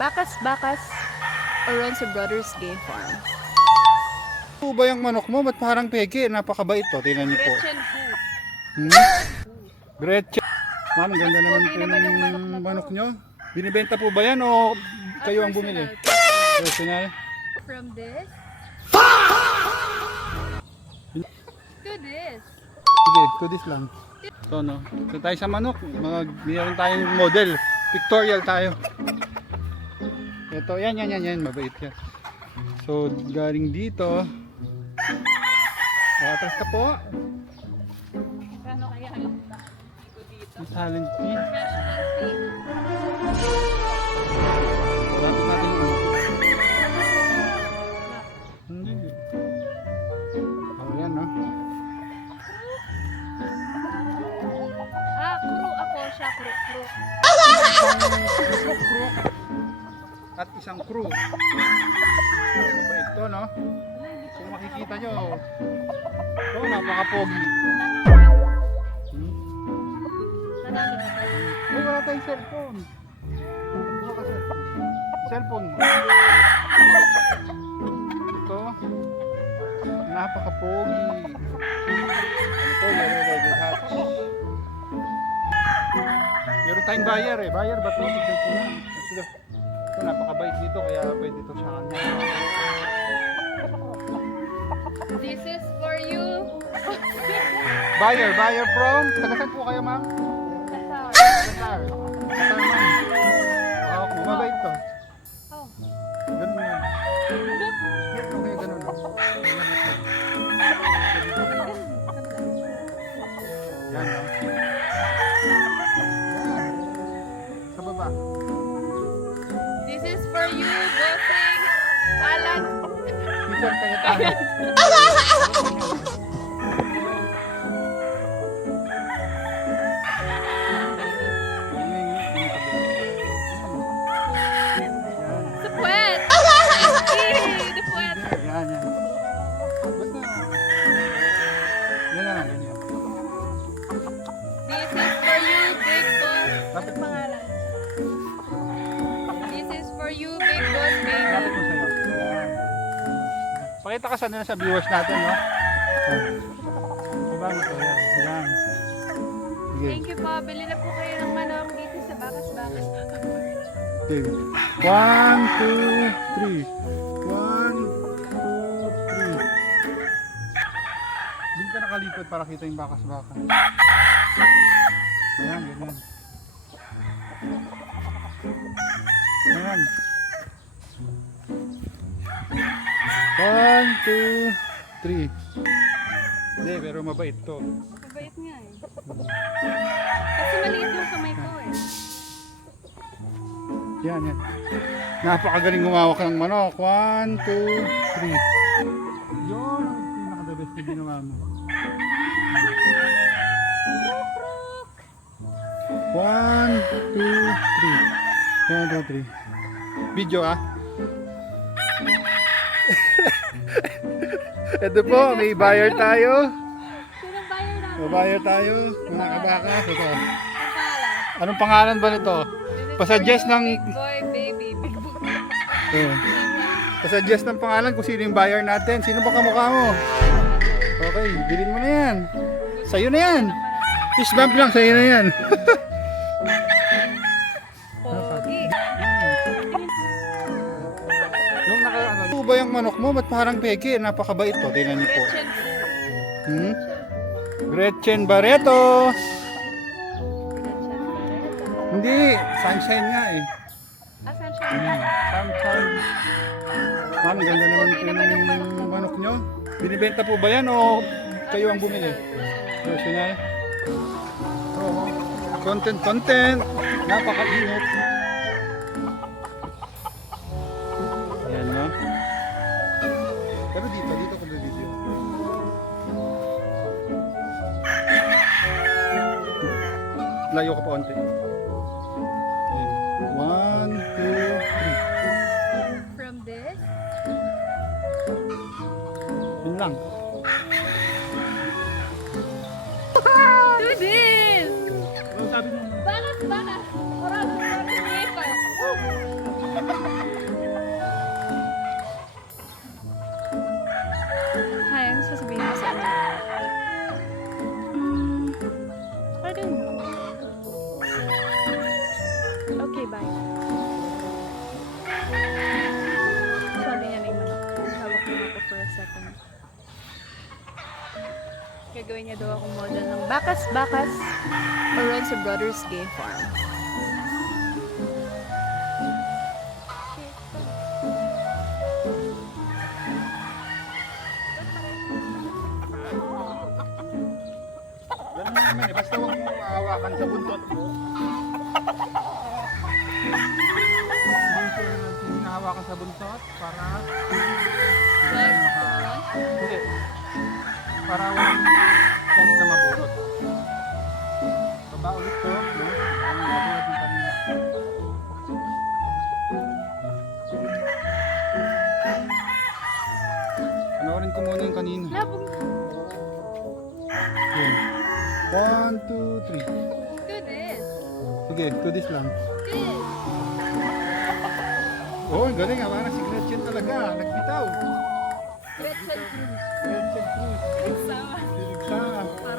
Bakas-bakas around sa Brothers Game Farm. Ano ba yung manok mo? Ba't parang peke? Napakabait to. Tingnan niyo po. Gretchen Hu. Gretchen. Ma'am, ganda naman po ng manok nyo. Binibenta po ba yan o kayo ang bumili? Personal. From this to this. Sige, to this lang. So no, so tayo sa manok. Mayroon tayong model. Pictorial tayo. Ito, yan. Mabait yan. So, galing dito. Atras ka po. Kano kaya ang dito dito? Talent fee. Professional fee. Lapit natin yung Hindi. Oh, yan no. Kuro ako siya. Kuro. Crook. At isang crew. Mabait to, no? So makikita nyo. Oh, napaka-pogi. Nanalo na tayo. Ay, wala tayong cellphone. Wala ka cellphone. Cellphone mo. Ito. Napaka-pogi. Ano to? Yellow-legged hat. Meron tayong buyer eh. Buyer ba ito? Tignan ko na. Ito, napakabait dito kaya pwede ito sa kanya. This is for you. Buyer from? Tagasan po kayo, ma'am? Kasar. Qatar. Qatar, ma'am. Wow, mabait to. Oh. Ganun yan. Okay, ganun. Yan, no? Yan. Sa baba. This is for you, bossing. Alan. Peter Cayetano. Puwet. The puwet. Yan. Basta. Yan na lang, ganyan. This is for you, big boss. Lapit mo. Pangalan. This is for you, big boss, baby. Lapit mo sa'yo. Yan. Pakita ka sana sa viewers natin, no? Diba mo to? Yan. Sige. Thank you po. Bili na po kayo ng manok dito sa Bakas-Bakas. Okay. 1, 2, 3. 1, 2, 3. Doon ka nakalipad para kita yung bakas-bakas. Ayan, ganyan. Ayan. 1, 2, 3. Hindi, pero mabait to. Mabait nga eh. Kasi maliit yung kamay ko eh. Yan. Napakagaling gumawak ng manok. 1, 2, 3. Yun ang pinaka-the best na ginawa mo. 1, 2, 3. 1, 2, 3. Video ah. Ito po, may buyer tayo. Sinong buyer natin? May buyer tayo. Mga kabakas. Ito. Ang pangalan? Anong pangalan ba nito? Pasuggest ng... Big boy, baby. Big boy. Pasuggest ng pangalan kung sino yung buyer natin. Sino ba kamukha mo? Okay, bilhin mo na yan. Sa'yo na yan. Fist bump lang, sa'yo na yan. Pogi. Yung ano ba yung manok mo? Ba't parang peke? Napakabait to. Tingnan niyo po. Gretchen Hu. Gretchen Barreto. Gretchen Barreto. Hindi, sunshine nga eh. Asan siya? Sunshine. Ma'am, ganda naman po ng manok nyo. Binibenta po ba yan o kayo ang bumili? Personal. Oo. Content. Napakainit. Yan no. Pero dito ko video. Layo ka pa onti. 1, 2, 3. From this Yun lang. to this. Ano sabi mo? Bakas. Oral. Paper. gagawin niya daw akong model ng Bakas-Bakas Aronsa Brothers Game Farm. Ganun naman eh, basta huwag mo hawakan sa buntot. Hinahawakan sa buntot para hindi. Para walang chance na mabulot. Baba ulit to. No? Ang nabulot ng kanina. Panoorin ko muna yung kanina. Labog. Yun. 1, 2, 3. Do this. Sige, to this lang. This. Oh, ang galing ah. Parang si Gretchen talaga. Nagbitaw. Gretchen Cruz. Gretchen Cruz. Sama. Sa